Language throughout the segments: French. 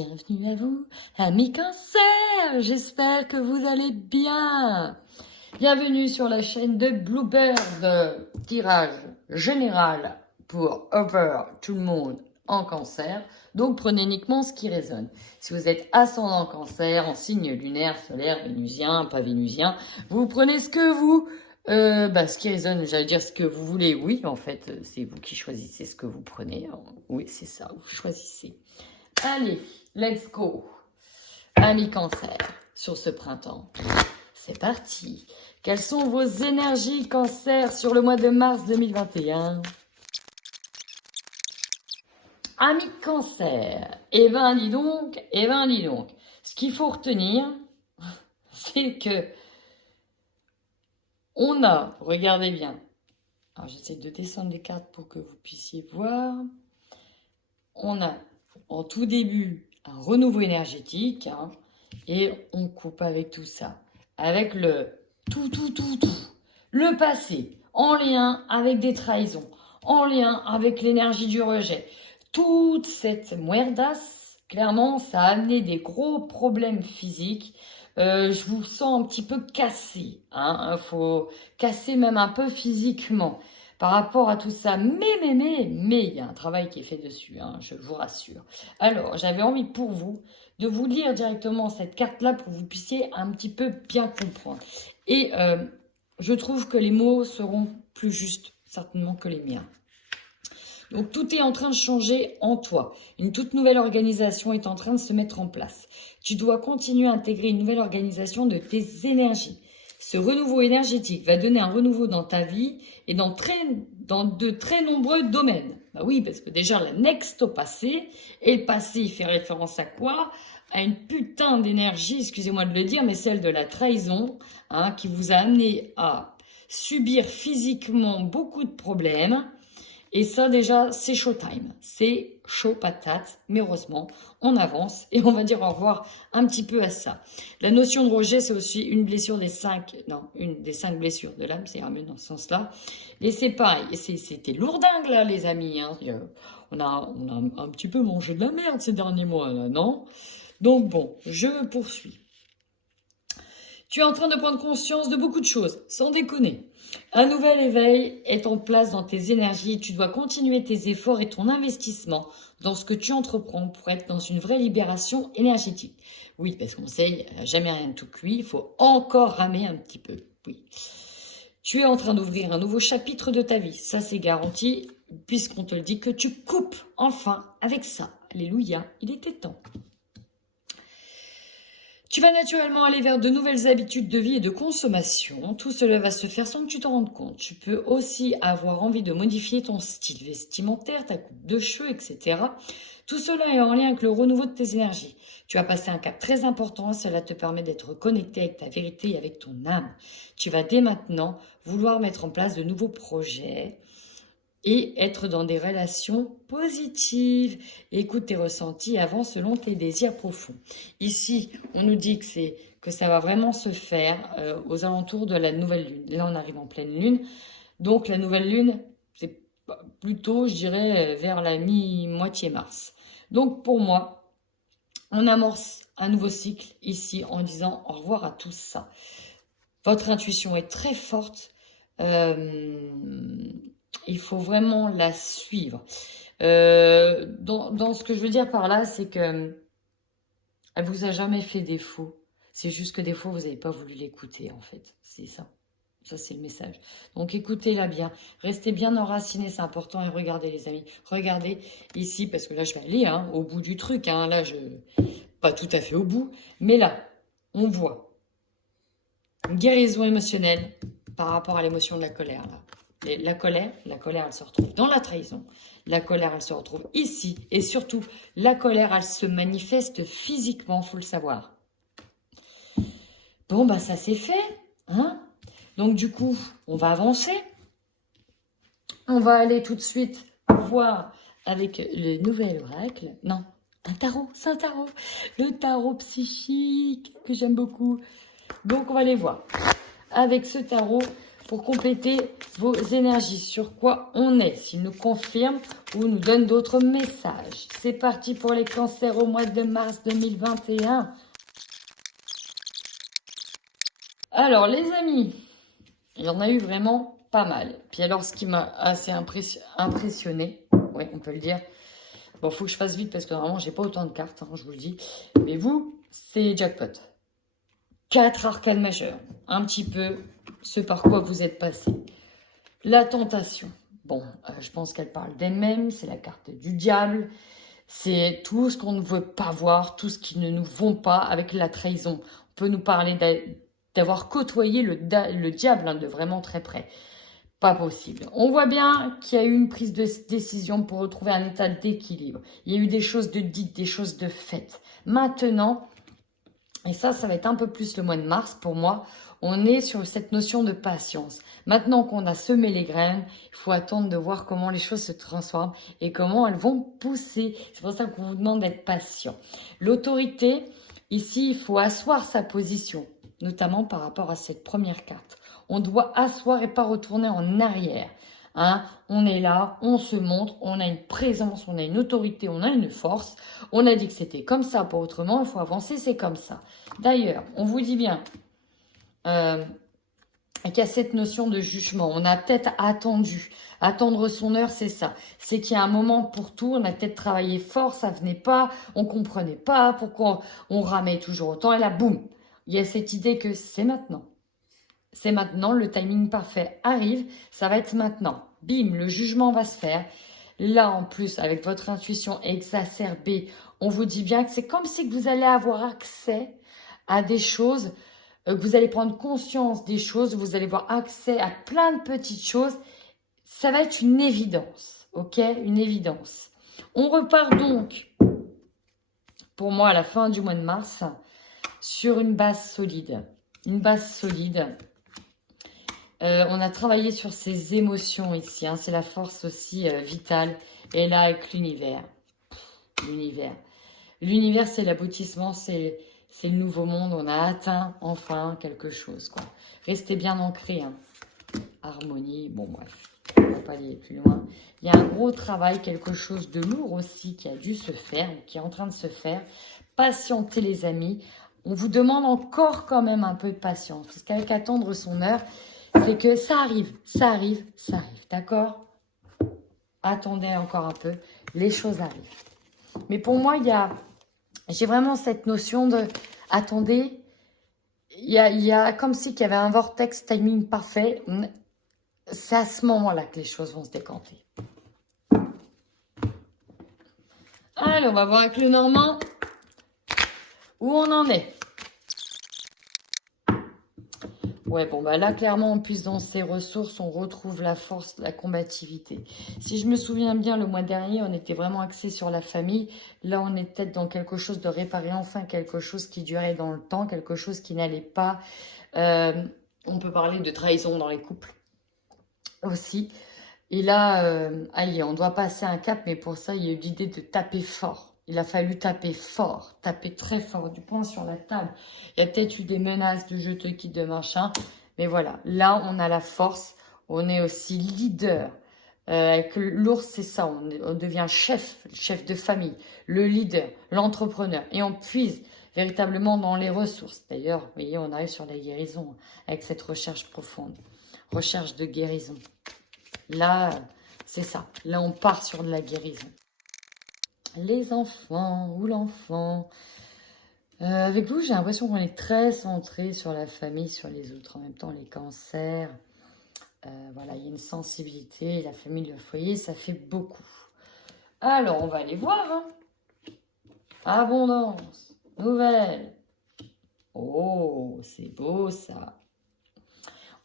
Bienvenue à vous, amis Cancer, j'espère que vous allez bien. Bienvenue sur la chaîne de Bluebird, tirage général pour over tout le monde en Cancer. Donc prenez uniquement ce qui résonne. Si vous êtes ascendant Cancer, en signe lunaire, solaire, vénusien, pas vénusien, vous prenez ce que vous... ce qui résonne, j'allais dire ce que vous voulez. Oui, en fait, c'est vous qui choisissez ce que vous prenez. Oui, c'est ça, vous choisissez. Allez, let's go. Amis Cancer, sur ce printemps. C'est parti. Quelles sont vos énergies Cancer sur le mois de mars 2021? Amis Cancer, eh ben dis donc. Ce qu'il faut retenir, c'est que on a, regardez bien. Alors j'essaie de descendre les cartes pour que vous puissiez voir. On a en tout début un renouveau énergétique, hein, et on coupe avec tout ça, avec le tout, le passé, en lien avec des trahisons, en lien avec l'énergie du rejet. Toute cette muerdasse, clairement, ça a amené des gros problèmes physiques. Je vous sens un petit peu cassé, hein, faut casser même un peu physiquement. Par rapport à tout ça, mais, il y a un travail qui est fait dessus, hein, je vous rassure. Alors, j'avais envie pour vous de vous lire directement cette carte-là pour que vous puissiez un petit peu bien comprendre. Et je trouve que les mots seront plus justes, certainement, que les miens. Donc, tout est en train de changer en toi. Une toute nouvelle organisation est en train de se mettre en place. Tu dois continuer à intégrer une nouvelle organisation de tes énergies. Ce renouveau énergétique va donner un renouveau dans ta vie et dans de très nombreux domaines. Bah oui, parce que déjà, la next au passé, et le passé, il fait référence à quoi? À une putain d'énergie, excusez-moi de le dire, mais celle de la trahison, hein, qui vous a amené à subir physiquement beaucoup de problèmes. Et ça, déjà, c'est showtime. C'est chaud patate, mais heureusement, on avance et on va dire au revoir un petit peu à ça. La notion de rejet, c'est aussi une des 5 blessures de l'âme, c'est mieux dans ce sens-là. Et c'est pareil, c'était lourdingue là, les amis. Hein. On a un petit peu mangé de la merde ces derniers mois, là, non? Donc bon, je poursuis. Tu es en train de prendre conscience de beaucoup de choses, sans déconner. Un nouvel éveil est en place dans tes énergies. Tu dois continuer tes efforts et ton investissement dans ce que tu entreprends pour être dans une vraie libération énergétique. Oui, parce qu'on sait, il n'y a jamais rien de tout cuit. Il faut encore ramer un petit peu. Oui. Tu es en train d'ouvrir un nouveau chapitre de ta vie. Ça, c'est garanti, puisqu'on te le dit que tu coupes enfin avec ça. Alléluia, il était temps. Tu vas naturellement aller vers de nouvelles habitudes de vie et de consommation. Tout cela va se faire sans que tu t'en rendes compte. Tu peux aussi avoir envie de modifier ton style vestimentaire, ta coupe de cheveux, etc. Tout cela est en lien avec le renouveau de tes énergies. Tu vas passer un cap très important. Cela te permet d'être connecté avec ta vérité et avec ton âme. Tu vas dès maintenant vouloir mettre en place de nouveaux projets et être dans des relations positives. Écoute tes ressentis avant selon tes désirs profonds. Ici, on nous dit que ça va vraiment se faire aux alentours de la nouvelle lune. Là, on arrive en pleine lune. Donc, la nouvelle lune, c'est plutôt, je dirais, vers la mi-moitié mars. Donc, pour moi, on amorce un nouveau cycle ici en disant au revoir à tout ça. Votre intuition est très forte. Il faut vraiment la suivre. Dans ce que je veux dire par là, c'est que elle vous a jamais fait défaut. C'est juste que des fois, vous n'avez pas voulu l'écouter, en fait. C'est ça. Ça, c'est le message. Donc, écoutez-la bien. Restez bien enracinés, c'est important. Et regardez, les amis. Regardez ici, parce que là, je vais aller au bout du truc. Hein. Là, pas tout à fait au bout. Mais là, on voit une guérison émotionnelle par rapport à l'émotion de la colère, là. Et la colère, elle se retrouve dans la trahison. La colère, elle se retrouve ici. Et surtout, la colère, elle se manifeste physiquement, faut le savoir. Bon, ça c'est fait. Hein? Donc, du coup, on va avancer. On va aller tout de suite voir avec le nouvel oracle. Non, un tarot, c'est un tarot. Le tarot psychique, que j'aime beaucoup. Donc, on va aller voir. Avec ce tarot... pour compléter vos énergies, sur quoi on est, s'il nous confirme ou nous donne d'autres messages. C'est parti pour les cancers au mois de mars 2021. Alors les amis, il y en a eu vraiment pas mal. Puis alors ce qui m'a assez impressionné, oui on peut le dire, bon faut que je fasse vite parce que normalement j'ai pas autant de cartes, hein, je vous le dis, mais vous c'est jackpot. 4 arcanes majeures, un petit peu ce par quoi vous êtes passé. La tentation, bon, je pense qu'elle parle d'elle-même, c'est la carte du diable, c'est tout ce qu'on ne veut pas voir, tout ce qui ne nous vont pas avec la trahison. On peut nous parler d'avoir côtoyé le diable hein, de vraiment très près. Pas possible. On voit bien qu'il y a eu une prise de décision pour retrouver un état d'équilibre. Il y a eu des choses de dites, des choses de faites. Maintenant, et ça va être un peu plus le mois de mars pour moi, on est sur cette notion de patience. Maintenant qu'on a semé les graines, il faut attendre de voir comment les choses se transforment et comment elles vont pousser. C'est pour ça qu'on vous demande d'être patient. L'autorité, ici, il faut asseoir sa position, notamment par rapport à cette première carte. On doit asseoir et pas retourner en arrière. Hein, on est là, on se montre, on a une présence, on a une autorité, on a une force. On a dit que c'était comme ça, pas autrement, il faut avancer, c'est comme ça. D'ailleurs, on vous dit bien qu'il y a cette notion de jugement. On a peut-être attendu. Attendre son heure, c'est ça. C'est qu'il y a un moment pour tout, on a peut-être travaillé fort, ça venait pas, on comprenait pas pourquoi on ramait toujours autant. Et là, boum, il y a cette idée que c'est maintenant. C'est maintenant, le timing parfait arrive, ça va être maintenant. Bim, le jugement va se faire. Là, en plus, avec votre intuition exacerbée, on vous dit bien que c'est comme si vous allez avoir accès à des choses, que vous allez prendre conscience des choses, vous allez avoir accès à plein de petites choses. Ça va être une évidence, ok? Une évidence. On repart donc, pour moi, à la fin du mois de mars, sur une base solide. Une base solide. On a travaillé sur ces émotions ici. Hein. C'est la force aussi vitale. Et là, avec l'univers. L'univers. L'univers, c'est l'aboutissement, c'est le nouveau monde. On a atteint enfin quelque chose. Quoi. Restez bien ancrés. Hein. Harmonie. Bon, bref. On ne va pas aller plus loin. Il y a un gros travail, quelque chose de lourd aussi qui a dû se faire, qui est en train de se faire. Patientez les amis. On vous demande encore quand même un peu de patience. Parce qu'avec attendre son heure, c'est que ça arrive, ça arrive, ça arrive. D'accord? Attendez encore un peu. Les choses arrivent. Mais pour moi, j'ai vraiment cette notion de... Attendez, il y a comme si qu'il y avait un vortex timing parfait. C'est à ce moment-là que les choses vont se décanter. Allez, on va voir avec le Normand où on en est. Ouais, bon, bah là, clairement, on puise dans ses ressources, on retrouve la force, la combativité. Si je me souviens bien, le mois dernier, on était vraiment axé sur la famille. Là, on est peut-être dans quelque chose de réparer enfin, quelque chose qui durait dans le temps, quelque chose qui n'allait pas. On peut parler de trahison dans les couples aussi. Et là, allez, on doit passer un cap, mais pour ça, il y a eu l'idée de taper fort. Il a fallu taper fort, taper très fort, du poing sur la table. Il y a peut-être eu des menaces de je te quitte, de machin. Mais voilà, là, on a la force. On est aussi leader. Avec l'ours, c'est ça. On devient chef de famille, le leader, l'entrepreneur. Et on puise véritablement dans les ressources. D'ailleurs, vous voyez, on arrive sur la guérison avec cette recherche profonde. Recherche de guérison. Là, c'est ça. Là, on part sur de la guérison. Les enfants ou l'enfant. Avec vous, j'ai l'impression qu'on est très centré sur la famille, sur les autres. En même temps, les cancers. Voilà, il y a une sensibilité. La famille, le foyer, ça fait beaucoup. Alors, on va aller voir. Hein. Abondance. Nouvelle. Oh, c'est beau ça.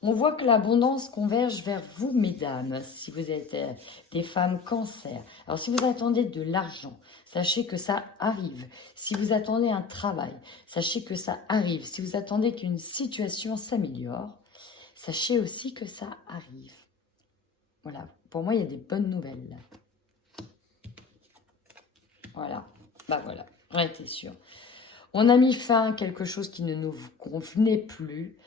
On voit que l'abondance converge vers vous, mesdames, si vous êtes des femmes cancer. Alors, si vous attendez de l'argent, sachez que ça arrive. Si vous attendez un travail, sachez que ça arrive. Si vous attendez qu'une situation s'améliore, sachez aussi que ça arrive. Voilà, pour moi, il y a des bonnes nouvelles. Là. Voilà, bah voilà, on était sûr. On a mis fin à quelque chose qui ne nous convenait plus.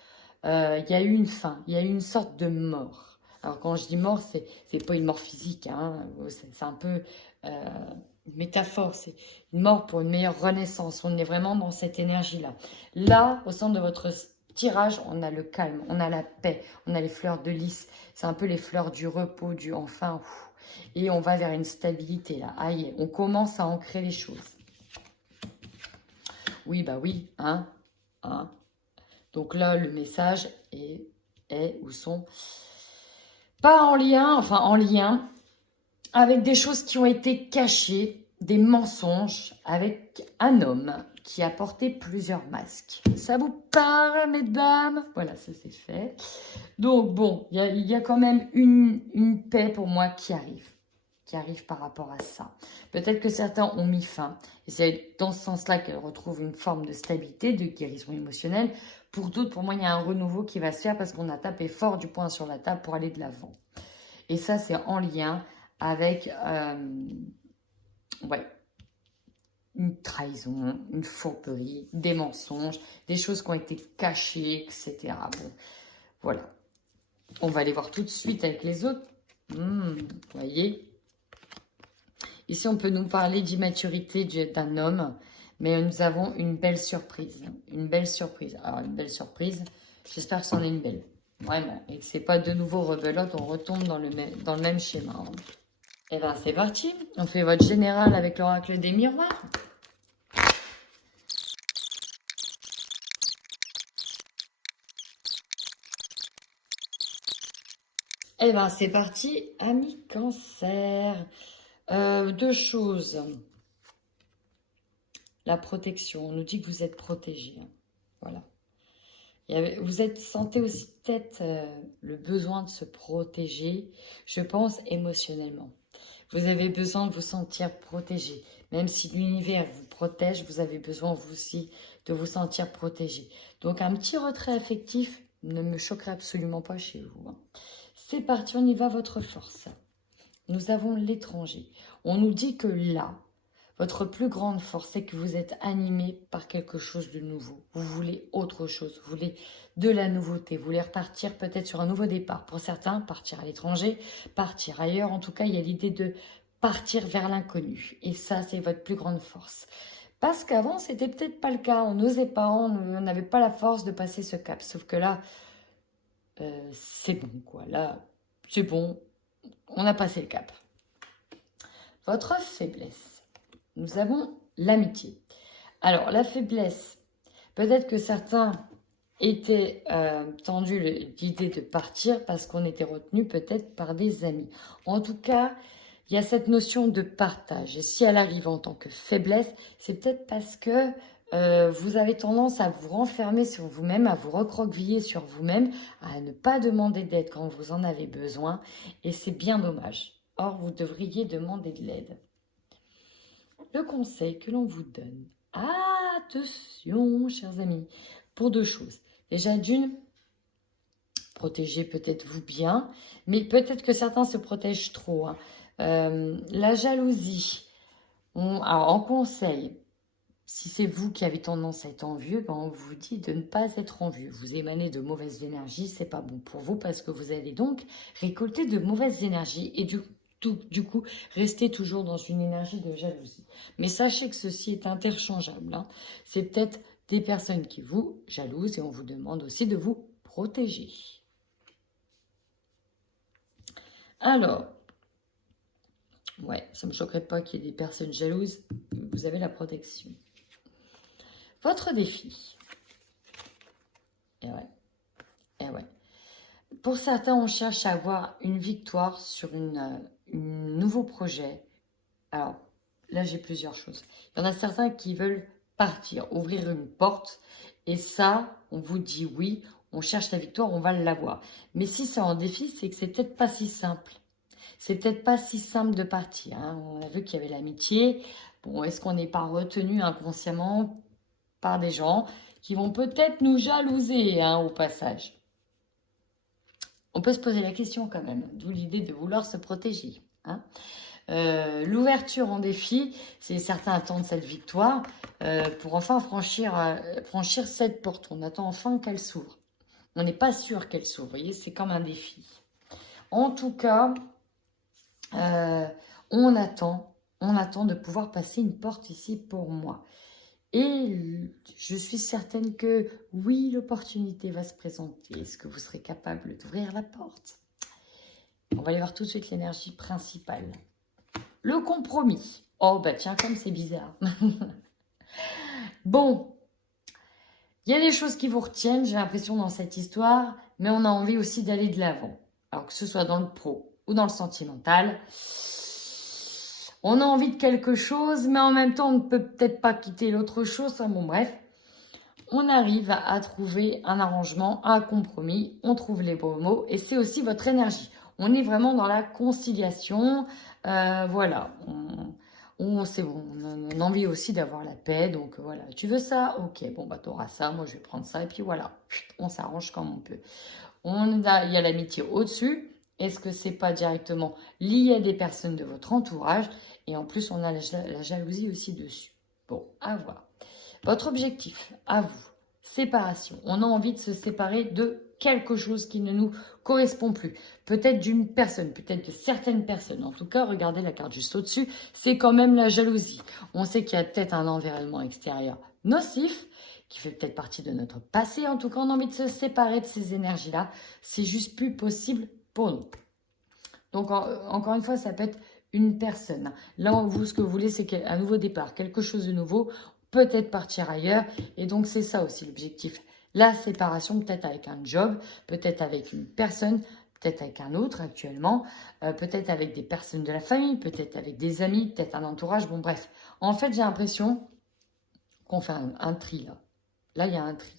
il y a eu une fin, il y a eu une sorte de mort. Alors quand je dis mort, c'est pas une mort physique, hein, c'est un peu une métaphore, c'est une mort pour une meilleure renaissance. On est vraiment dans cette énergie-là. Là, au centre de votre tirage, on a le calme, on a la paix, on a les fleurs de lys. C'est un peu les fleurs du repos, du enfin. Ouf. Et on va vers une stabilité là. Aïe, on commence à ancrer les choses. Oui, bah oui, hein, hein. Donc là, le message est ou sont pas en lien, enfin en lien avec des choses qui ont été cachées, des mensonges, avec un homme qui a porté plusieurs masques. Ça vous parle, mesdames? Voilà, ça c'est fait. Donc bon, il y a quand même une paix pour moi qui arrive par rapport à ça. Peut-être que certains ont mis fin, et c'est dans ce sens-là qu'elles retrouvent une forme de stabilité, de guérison émotionnelle. Pour d'autres, pour moi, il y a un renouveau qui va se faire parce qu'on a tapé fort du poing sur la table pour aller de l'avant. Et ça, c'est en lien avec ouais, une trahison, une fourberie, des mensonges, des choses qui ont été cachées, etc. Bon, voilà. On va aller voir tout de suite avec les autres. Vous voyez. Ici, on peut nous parler d'immaturité d'un homme, mais nous avons une belle surprise. Une belle surprise. Alors, une belle surprise, j'espère que c'en est une belle. Vraiment. Et que ce n'est pas de nouveau rebelote, on retombe dans le même schéma. Hein. Et bien, c'est parti. On fait votre général avec l'oracle des miroirs. Et bien, c'est parti, amis cancer. Deux choses. La protection. On nous dit que vous êtes protégé. Hein. Voilà. Vous sentez aussi peut-être le besoin de se protéger, je pense, émotionnellement. Vous avez besoin de vous sentir protégé. Même si l'univers vous protège, vous avez besoin vous aussi de vous sentir protégé. Donc un petit retrait affectif ne me choquerait absolument pas chez vous. Hein. C'est parti, on y va, votre force. Nous avons l'étranger. On nous dit que là, votre plus grande force, c'est que vous êtes animé par quelque chose de nouveau. Vous voulez autre chose, vous voulez de la nouveauté, vous voulez repartir peut-être sur un nouveau départ. Pour certains, partir à l'étranger, partir ailleurs. En tout cas, il y a l'idée de partir vers l'inconnu. Et ça, c'est votre plus grande force. Parce qu'avant, c'était peut-être pas le cas. On n'osait pas, on n'avait pas la force de passer ce cap. Sauf que là, c'est bon, quoi. Là, c'est bon, on a passé le cap. Votre faiblesse. Nous avons l'amitié. Alors, la faiblesse, peut-être que certains étaient tendus l'idée de partir parce qu'on était retenu peut-être par des amis. En tout cas, il y a cette notion de partage. Et si elle arrive en tant que faiblesse, c'est peut-être parce que vous avez tendance à vous renfermer sur vous-même, à vous recroqueviller sur vous-même, à ne pas demander d'aide quand vous en avez besoin. Et c'est bien dommage. Or, vous devriez demander de l'aide. Le conseil que l'on vous donne, attention, chers amis, pour deux choses. Déjà, d'une, protégez peut-être vous bien, mais peut-être que certains se protègent trop. Hein. La jalousie, alors en conseil, si c'est vous qui avez tendance à être envieux, ben on vous dit de ne pas être envieux. Vous émanez de mauvaises énergies, c'est pas bon pour vous parce que vous allez donc récolter de mauvaises énergies et du coup, restez toujours dans une énergie de jalousie. Mais sachez que ceci est interchangeable. Hein. C'est peut-être des personnes qui vous jalousent et on vous demande aussi de vous protéger. Alors, ouais, ça ne me choquerait pas qu'il y ait des personnes jalouses. Vous avez la protection. Votre défi. Et ouais. Pour certains, on cherche à avoir une victoire sur un nouveau projet. Alors, là, j'ai plusieurs choses. Il y en a certains qui veulent partir, ouvrir une porte. Et ça, on vous dit oui, on cherche la victoire, on va l'avoir. Mais si c'est en défi, c'est que c'est peut-être pas si simple. C'est peut-être pas si simple de partir. Hein. On a vu qu'il y avait l'amitié. Bon, est-ce qu'on n'est pas retenu inconsciemment par des gens qui vont peut-être nous jalouser hein, au passage? On peut se poser la question quand même, d'où l'idée de vouloir se protéger. Hein. L'ouverture en défi, c'est certains attendent cette victoire pour enfin franchir cette porte. On attend enfin qu'elle s'ouvre. On n'est pas sûr qu'elle s'ouvre, vous voyez, c'est comme un défi. En tout cas, on attend de pouvoir passer une porte ici pour moi. Et je suis certaine que oui, l'opportunité va se présenter. Est-ce que vous serez capable d'ouvrir la porte? On va aller voir tout de suite l'énergie principale. Le compromis. Oh, bah tiens, comme c'est bizarre. Bon, il y a des choses qui vous retiennent, j'ai l'impression, dans cette histoire, mais on a envie aussi d'aller de l'avant. Alors que ce soit dans le pro ou dans le sentimental, on a envie de quelque chose, mais en même temps, on ne peut peut-être pas quitter l'autre chose. Enfin, bon, bref, on arrive à trouver un arrangement, un compromis, on trouve les beaux mots, et c'est aussi votre énergie. On est vraiment dans la conciliation, voilà, c'est bon, on a envie aussi d'avoir la paix, donc voilà, tu veux ça? Ok, bon, bah, tu auras ça, moi je vais prendre ça, et puis voilà, on s'arrange comme on peut. Il y a l'amitié au-dessus. Est-ce que c'est pas directement lié à des personnes de votre entourage? Et en plus, on a la jalousie aussi dessus. Bon, à voir. Votre objectif, à vous, séparation. On a envie de se séparer de quelque chose qui ne nous correspond plus. Peut-être d'une personne, peut-être de certaines personnes. En tout cas, regardez la carte juste au-dessus, c'est quand même la jalousie. On sait qu'il y a peut-être un environnement extérieur nocif, qui fait peut-être partie de notre passé. En tout cas, on a envie de se séparer de ces énergies-là. C'est juste plus possible pour nous. Donc, encore une fois, ça peut être une personne. Là, vous, ce que vous voulez, c'est un nouveau départ, quelque chose de nouveau, peut-être partir ailleurs. Et donc, c'est ça aussi l'objectif. La séparation, peut-être avec un job, peut-être avec une personne, peut-être avec un autre actuellement, peut-être avec des personnes de la famille, peut-être avec des amis, peut-être un entourage. Bon, bref. En fait, j'ai l'impression qu'on fait un tri là. Là, il y a un tri.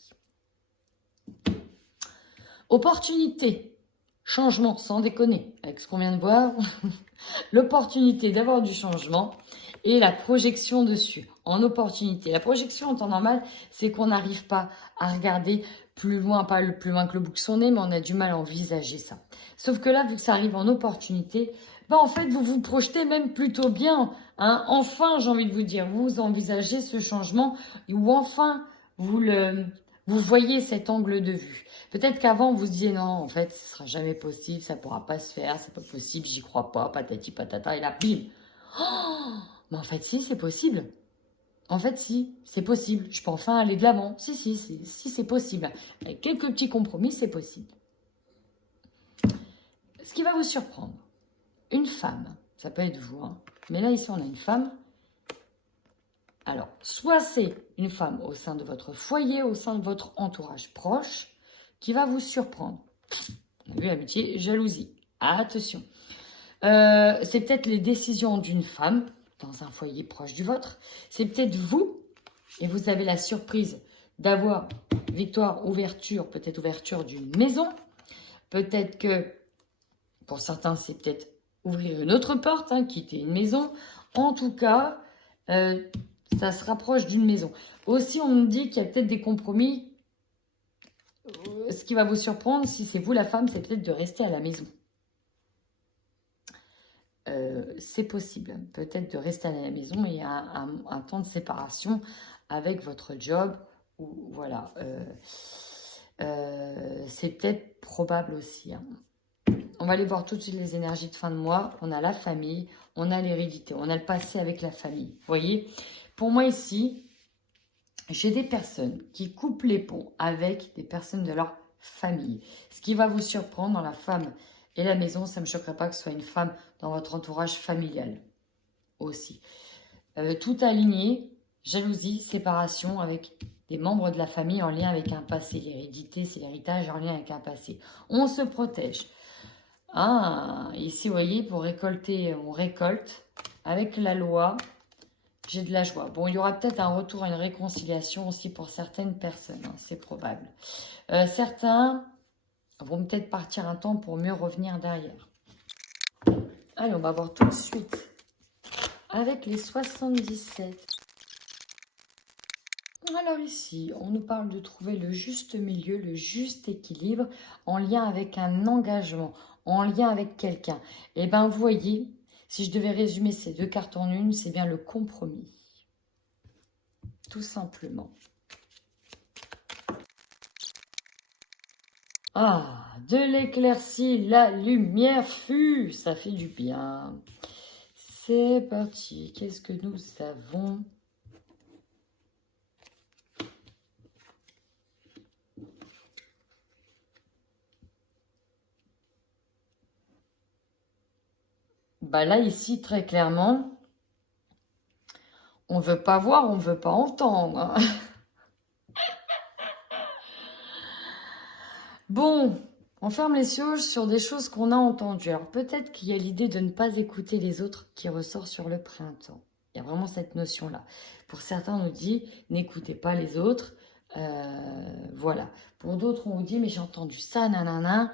Opportunité. Changement, sans déconner. Avec ce qu'on vient de voir, l'opportunité d'avoir du changement et la projection dessus. En opportunité. La projection en temps normal, c'est qu'on n'arrive pas à regarder plus loin, pas le plus loin que le bout de son nez, mais on a du mal à envisager ça. Sauf que là, vu que ça arrive en opportunité, ben en fait, vous vous projetez même plutôt bien. Hein. Enfin, j'ai envie de vous dire, vous envisagez ce changement ou enfin, vous voyez cet angle de vue. Peut-être qu'avant, vous se disiez non, en fait, ce sera jamais possible, ça pourra pas se faire, c'est pas possible, j'y crois pas, patati patata, et là, bim. Oh, mais en fait, si, c'est possible. En fait, si, c'est possible. Je peux enfin aller de l'avant. Si, c'est possible. Avec quelques petits compromis, c'est possible. Ce qui va vous surprendre, une femme, ça peut être vous, hein, mais là, ici, on a une femme. Alors, soit c'est une femme au sein de votre foyer, au sein de votre entourage proche, qui va vous surprendre. On a vu amitié, jalousie. Attention. C'est peut-être les décisions d'une femme dans un foyer proche du vôtre. C'est peut-être vous, et vous avez la surprise d'avoir victoire, ouverture, peut-être ouverture d'une maison. Peut-être que, pour certains, c'est peut-être ouvrir une autre porte, hein, quitter une maison. En tout cas, ça se rapproche d'une maison. Aussi, on nous dit qu'il y a peut-être des compromis. Ce qui va vous surprendre, si c'est vous la femme, c'est peut-être de rester à la maison. C'est possible, peut-être de rester à la maison et un temps de séparation avec votre job. Ou voilà, c'est peut-être probable aussi. Hein. On va aller voir tout de suite les énergies de fin de mois. On a la famille, on a l'hérédité, on a le passé avec la famille. Vous voyez, pour moi ici, j'ai des personnes qui coupent les ponts avec des personnes de leur famille. Ce qui va vous surprendre dans la femme et la maison, ça ne me choquerait pas que ce soit une femme dans votre entourage familial aussi. Tout aligné, jalousie, séparation avec des membres de la famille en lien avec un passé. L'hérédité, c'est l'héritage en lien avec un passé. On se protège. Ah, ici, vous voyez, pour récolter, on récolte. Avec la loi, j'ai de la joie. Bon, il y aura peut-être un retour à une réconciliation aussi pour certaines personnes, hein, c'est probable. Certains vont peut-être partir un temps pour mieux revenir derrière. Allez, on va voir tout de suite avec les 77. Alors ici, on nous parle de trouver le juste milieu, le juste équilibre en lien avec un engagement, en lien avec quelqu'un. Et bien, vous voyez, si je devais résumer ces deux cartes en une, c'est bien le compromis. Tout simplement. Ah, de l'éclaircie, la lumière fut, ça fait du bien. C'est parti, qu'est-ce que nous avons? Bah là, ici, très clairement, on veut pas voir, on veut pas entendre, hein. Bon, on ferme les yeux sur des choses qu'on a entendues. Alors peut-être qu'il y a l'idée de ne pas écouter les autres qui ressort sur le printemps. Il y a vraiment cette notion-là. Pour certains, on nous dit n'écoutez pas les autres. Voilà. Pour d'autres, on nous dit mais j'ai entendu ça, nanana.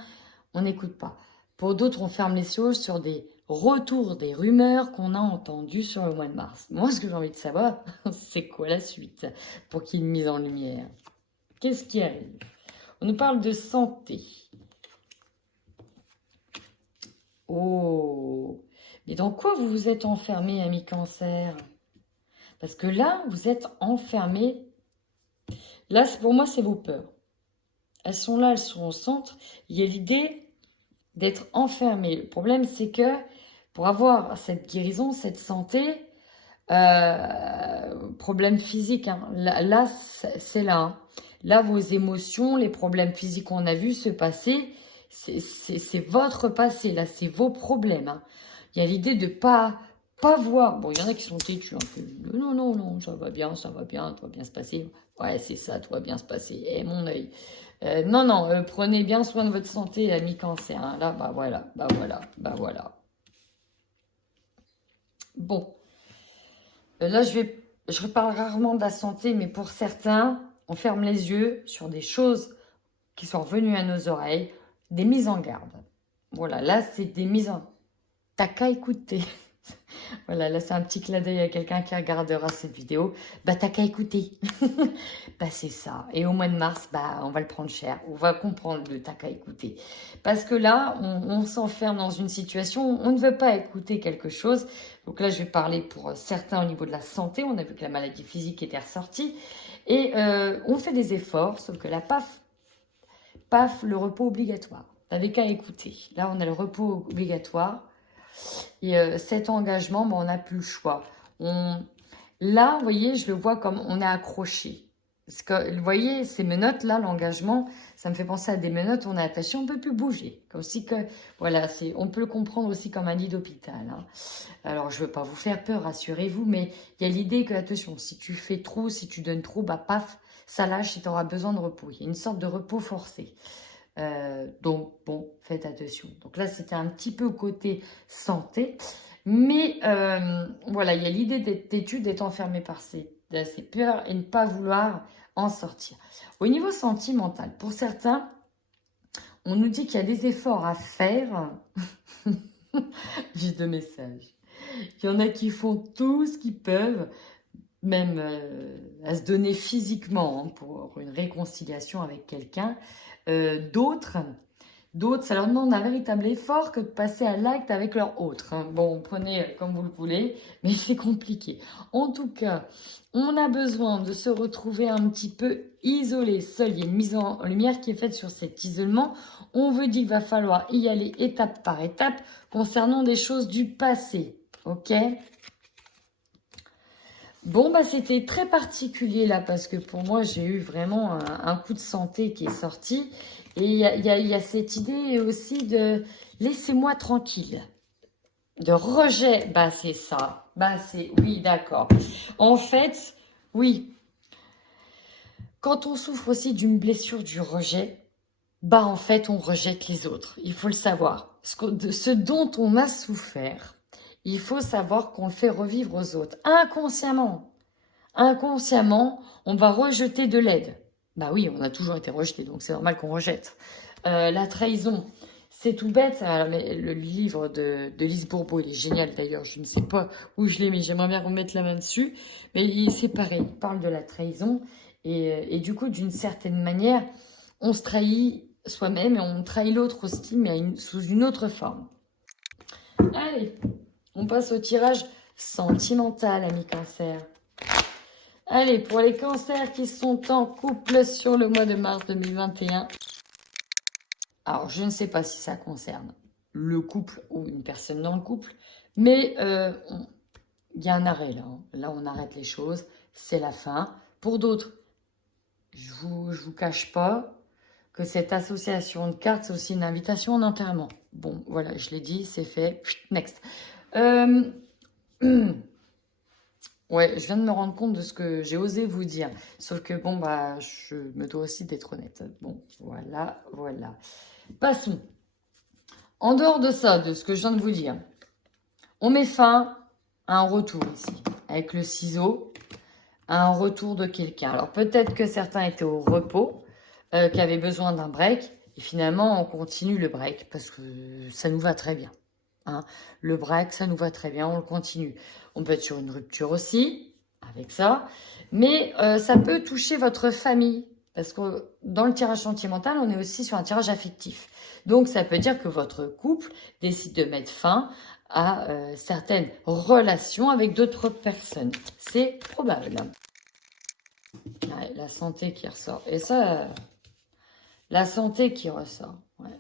On n'écoute pas. Pour d'autres, on ferme les yeux sur des retours, des rumeurs qu'on a entendues sur le mois de mars. Moi, ce que j'ai envie de savoir, c'est quoi la suite pour qu'il y ait une mise en lumière? Qu'est-ce qui arrive? On nous parle de santé. Oh, mais dans quoi vous vous êtes enfermé, ami Cancer? Parce que là, vous êtes enfermé. Là, pour moi, c'est vos peurs. Elles sont là, elles sont au centre. Il y a l'idée d'être enfermé. Le problème, c'est que pour avoir cette guérison, cette santé, problème physique, hein, là c'est là. Hein. Là, vos émotions, les problèmes physiques qu'on a vus se passer, c'est votre passé, là, c'est vos problèmes. Hein. Il y a l'idée de pas voir. Bon, il y en a qui sont têtus. Hein, non, non, non, ça va bien, tout va bien se passer. Ouais, c'est ça, tout va bien se passer. Et mon œil. Non, non, prenez bien soin de votre santé, ami Cancer. Hein. Là, bah voilà, bah voilà, bah voilà. Bon. Là, je reparle rarement de la santé, mais pour certains, on ferme les yeux sur des choses qui sont revenues à nos oreilles, des mises en garde. Voilà, là, c'est des mises en... T'as qu'à écouter. Voilà, là, c'est un petit clin d'œil à quelqu'un qui regardera cette vidéo. Bah, t'as qu'à écouter. Bah, c'est ça. Et au mois de mars, bah, on va le prendre cher. On va comprendre le t'as qu'à écouter. Parce que là, on s'enferme dans une situation où on ne veut pas écouter quelque chose. Donc là, je vais parler pour certains au niveau de la santé. On a vu que la maladie physique était ressortie. Et on fait des efforts, sauf que là, paf, le repos obligatoire. T'avais qu'à écouter. Là, on a le repos obligatoire. Et cet engagement, on n'a plus le choix. Là, vous voyez, je le vois comme on est accroché. Parce que, vous voyez, ces menottes-là, l'engagement, ça me fait penser à des menottes, on est attaché, on ne peut plus bouger. Comme si que, voilà, on peut le comprendre aussi comme un lit d'hôpital. Hein. Alors, je ne veux pas vous faire peur, rassurez-vous, mais il y a l'idée que, attention, si tu fais trop, si tu donnes trop, bah paf, ça lâche et tu auras besoin de repos. Il y a une sorte de repos forcé. Donc, bon, faites attention. Donc là, c'était un petit peu côté santé. Mais voilà, il y a l'idée d'être têtu, d'être enfermé par ces peurs et ne pas vouloir en sortir. Au niveau sentimental, pour certains, on nous dit qu'il y a des efforts à faire. J'ai deux messages. Il y en a qui font tout ce qu'ils peuvent, même à se donner physiquement hein, pour une réconciliation avec quelqu'un. D'autres, ça leur demande un véritable effort que de passer à l'acte avec leur autre. Hein. Bon, prenez comme vous le voulez, mais c'est compliqué. En tout cas, on a besoin de se retrouver un petit peu isolé, seul. Il y a une mise en lumière qui est faite sur cet isolement. On veut dire qu'il va falloir y aller étape par étape concernant des choses du passé. Ok ? Bon, bah c'était très particulier là parce que pour moi, j'ai eu vraiment un coup de santé qui est sorti. Et il y a cette idée aussi de laissez-moi tranquille. De rejet, bah c'est ça. Bah c'est, oui, d'accord. En fait, oui, quand on souffre aussi d'une blessure du rejet, bah en fait, on rejette les autres. Il faut le savoir. Ce dont on a souffert, il faut savoir qu'on le fait revivre aux autres. Inconsciemment. Inconsciemment, on va rejeter de l'aide. Bah oui, on a toujours été rejeté, donc c'est normal qu'on rejette. La trahison, c'est tout bête. Ça, mais le livre de Lise Bourbeau, il est génial d'ailleurs. Je ne sais pas où je l'ai, mais j'aimerais bien remettre la main dessus. Mais c'est pareil, il parle de la trahison. Et du coup, d'une certaine manière, on se trahit soi-même et on trahit l'autre aussi, mais sous une autre forme. Allez, on passe au tirage sentimental, ami Cancer. Allez, pour les cancers qui sont en couple sur le mois de mars 2021, Alors, je ne sais pas si ça concerne le couple ou une personne dans le couple, mais il y a un arrêt là. Hein. Là, on arrête les choses. C'est la fin. Pour d'autres, je vous cache pas que cette association de cartes, c'est aussi une invitation en enterrement. Bon, voilà, je l'ai dit, c'est fait. Next. Ouais, je viens de me rendre compte de ce que j'ai osé vous dire. Sauf que, bon, bah, je me dois aussi d'être honnête. Bon, voilà, voilà. Passons. En dehors de ça, de ce que je viens de vous dire, on met fin à un retour ici. Avec le ciseau, à un retour de quelqu'un. Alors, peut-être que certains étaient au repos, qui avaient besoin d'un break. Et finalement, on continue le break parce que ça nous va très bien. Hein. Le break, ça nous va très bien, on le continue. On peut être sur une rupture aussi, avec ça. Mais ça peut toucher votre famille. Parce que dans le tirage sentimental, on est aussi sur un tirage affectif. Donc, ça peut dire que votre couple décide de mettre fin à certaines relations avec d'autres personnes. C'est probable. Ouais, la santé qui ressort. Et ça, la santé qui ressort. Ouais.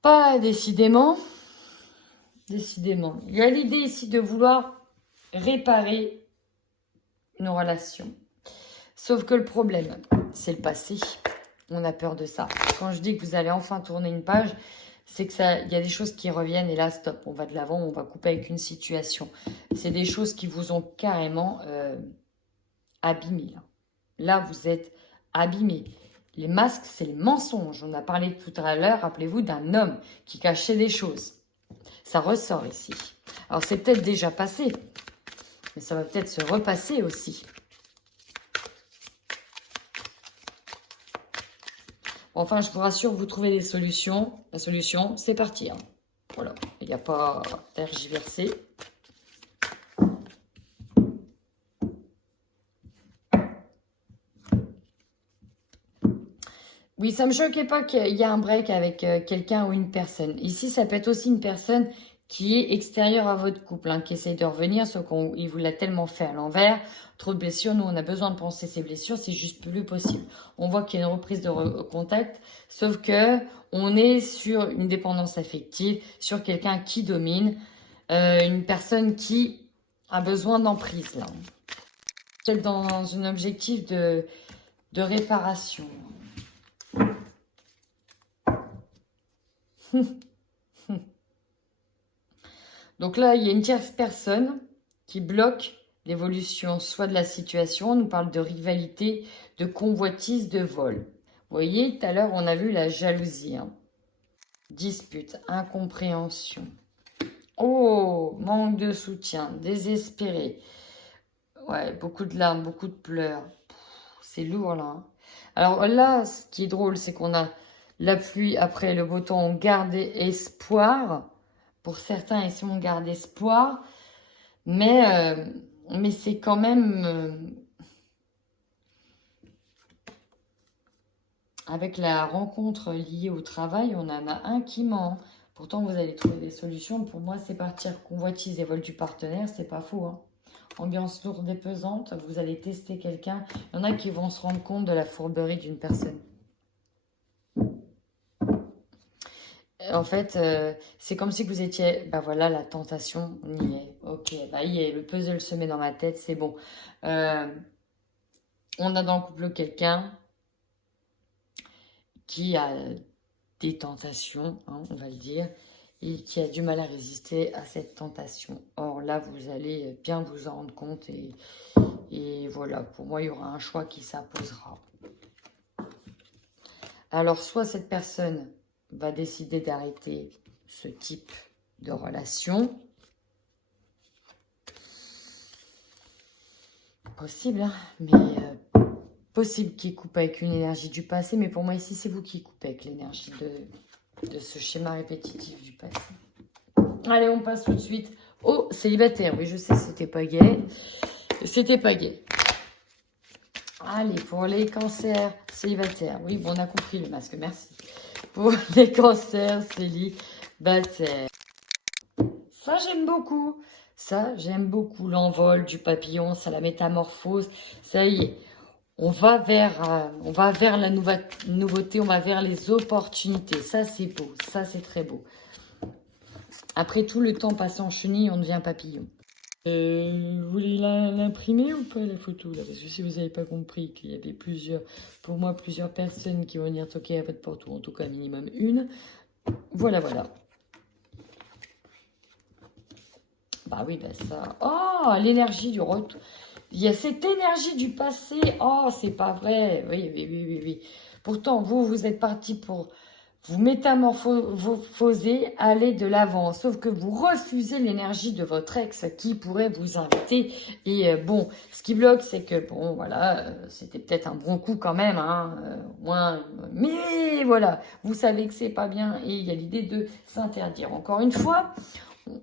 Pas décidément. Décidément. Il y a l'idée ici de vouloir réparer nos relations. Sauf que le problème, c'est le passé. On a peur de ça. Quand je dis que vous allez enfin tourner une page, c'est que ça, il y a des choses qui reviennent et là, stop, on va de l'avant, on va couper avec une situation. C'est des choses qui vous ont carrément abîmé. Là, vous êtes abîmé. Les masques, c'est les mensonges. On a parlé tout à l'heure, rappelez-vous, d'un homme qui cachait des choses. Ça ressort ici. Alors, c'est peut-être déjà passé, mais ça va peut-être se repasser aussi. Enfin, je vous rassure, vous trouvez des solutions. La solution, c'est partir. Voilà, il n'y a pas à tergiverser. Oui, ça ne me choquait pas qu'il y ait un break avec quelqu'un ou une personne. Ici, ça peut être aussi une personne qui est extérieure à votre couple, hein, qui essaie de revenir, sauf qu'il vous l'a tellement fait à l'envers. Trop de blessures, nous, on a besoin de penser ces blessures, c'est juste plus possible. On voit qu'il y a une reprise de contact, sauf que on est sur une dépendance affective, sur quelqu'un qui domine, une personne qui a besoin d'emprise, là. C'est dans un objectif de réparation. Donc là, il y a une tierce personne qui bloque l'évolution soit de la situation. On nous parle de rivalité, de convoitise, de vol. Vous voyez, tout à l'heure, on a vu la jalousie. Hein. Dispute, incompréhension. Oh, manque de soutien, désespéré. Ouais, beaucoup de larmes, beaucoup de pleurs. C'est lourd, là. Hein. Alors là, ce qui est drôle, c'est qu'on a la pluie après le beau temps. On garde espoir. Pour certains, ici, on garde espoir. Mais c'est quand même... avec la rencontre liée au travail, on en a un qui ment. Pourtant, vous allez trouver des solutions. Pour moi, c'est partir convoitise et vol du partenaire. C'est pas faux. Hein. Ambiance lourde et pesante. Vous allez tester quelqu'un. Il y en a qui vont se rendre compte de la fourberie d'une personne. En fait, c'est comme si vous étiez... Bah voilà, la tentation, on y est. Ok, bah y est. Le puzzle se met dans ma tête, c'est bon. On a dans le couple quelqu'un qui a des tentations, hein, on va le dire, et qui a du mal à résister à cette tentation. Or là, vous allez bien vous en rendre compte et voilà, pour moi, il y aura un choix qui s'imposera. Alors, soit cette personne va décider d'arrêter ce type de relation. Possible, hein, mais possible qu'il coupe avec une énergie du passé, mais pour moi ici, c'est vous qui coupez avec l'énergie de ce schéma répétitif du passé. Allez, on passe tout de suite au célibataire. Oui, je sais, c'était pas gay. C'était pas gay. Allez, pour les cancers célibataires. Oui, bon, on a compris le masque, merci. Pour les cancers célibataires. Ça, j'aime beaucoup. Ça, j'aime beaucoup. L'envol du papillon, ça, la métamorphose. Ça y est. on va vers la nouveauté, on va vers les opportunités. Ça, c'est beau, ça, c'est très beau. Après tout le temps passé en chenille, on devient papillon. Vous voulez l'imprimer ou pas, la photo là? Parce que si vous n'avez pas compris qu'il y avait pour moi, plusieurs personnes qui vont venir toquer à votre porte, ou en tout cas minimum une. Voilà, voilà. Bah oui, bah ça. Oh, l'énergie du retour. Il y a cette énergie du passé. Oh, c'est pas vrai. Oui, oui, oui, oui, oui. Pourtant, vous êtes parti pour vous métamorphoser, aller de l'avant. Sauf que vous refusez l'énergie de votre ex qui pourrait vous inviter. Et bon, ce qui bloque, c'est que, bon, voilà, c'était peut-être un bon coup quand même, hein, moins. Mais voilà, vous savez que c'est pas bien et il y a l'idée de s'interdire. Encore une fois,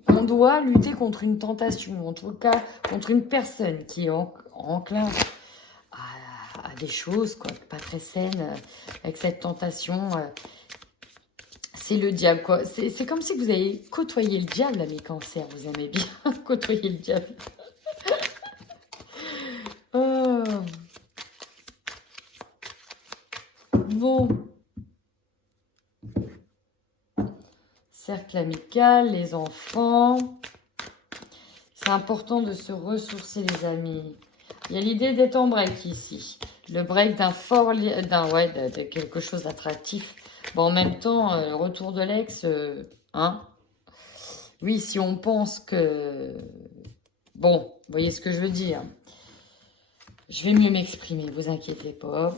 on doit lutter contre une tentation, en tout cas contre une personne qui est enclin à des choses quoi, pas très saines, avec cette tentation. C'est le diable, quoi. C'est comme si vous avez côtoyé le diable, mes cancers. Vous aimez bien côtoyer le diable. Oh. Bon. Cercle amical, les enfants. C'est important de se ressourcer, les amis. Il y a l'idée d'être en break ici. Le break de quelque chose d'attractif. Bon, en même temps, le retour de l'ex, hein. Oui, si on pense que... Bon, vous voyez ce que je veux dire. Je vais mieux m'exprimer, vous inquiétez pas.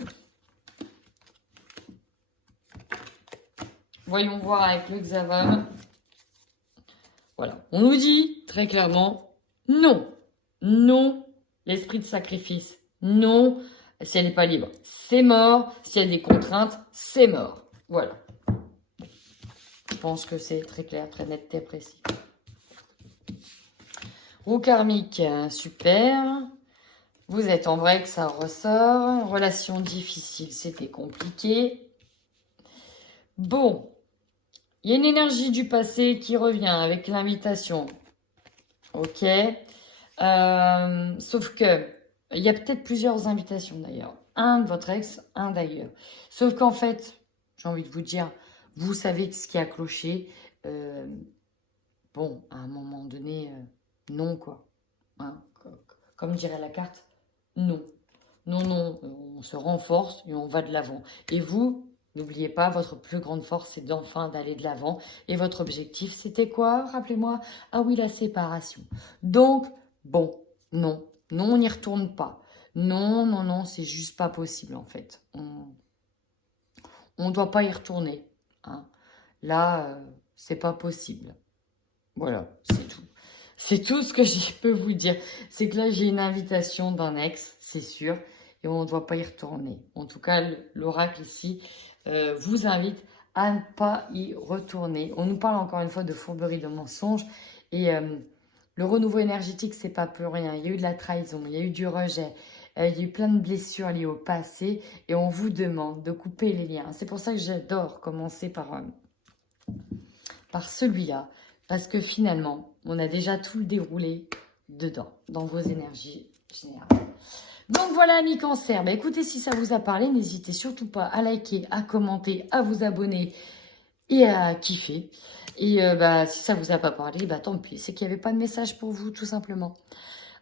Voyons voir avec le hexagone. Voilà, on nous dit très clairement non. Non, l'esprit de sacrifice. Non, si elle n'est pas libre, c'est mort. Si elle a des contraintes, c'est mort. Voilà. Je pense que c'est très clair, très net, très précis. Roue karmique, super. Vous êtes en vrai que ça ressort. Relation difficile, c'était compliqué. Bon. Il y a une énergie du passé qui revient avec l'invitation. Ok. Sauf que, il y a peut-être plusieurs invitations d'ailleurs. Un de votre ex, un d'ailleurs. Sauf qu'en fait, j'ai envie de vous dire, vous savez ce qui a cloché. Bon, à un moment donné, non quoi. Hein, comme dirait la carte, non. Non, non, on se renforce et on va de l'avant. Et vous, n'oubliez pas, votre plus grande force, c'est d'enfin d'aller de l'avant. Et votre objectif, c'était quoi? Rappelez-moi. Ah oui, la séparation. Donc, bon, non. Non, on n'y retourne pas. Non, non, non, c'est juste pas possible, en fait. On ne doit pas y retourner. Hein. Là, c'est pas possible. Voilà, c'est tout. C'est tout ce que je peux vous dire. C'est que là, j'ai une invitation d'un ex, c'est sûr. Et on ne doit pas y retourner. En tout cas, l'oracle ici vous invite à ne pas y retourner. On nous parle encore une fois de fourberie, de mensonges. Et le renouveau énergétique, c'est pas plus rien. Il y a eu de la trahison, il y a eu du rejet. Il y a eu plein de blessures liées au passé. Et on vous demande de couper les liens. C'est pour ça que j'adore commencer par celui-là. Parce que finalement, on a déjà tout le déroulé dedans, dans vos énergies générales. Donc voilà, amis cancer. Bah, écoutez, si ça vous a parlé, n'hésitez surtout pas à liker, à commenter, à vous abonner et à kiffer. Et si ça vous a pas parlé, tant pis. C'est qu'il n'y avait pas de message pour vous, tout simplement.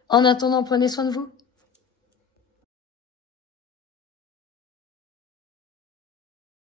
En attendant, prenez soin de vous.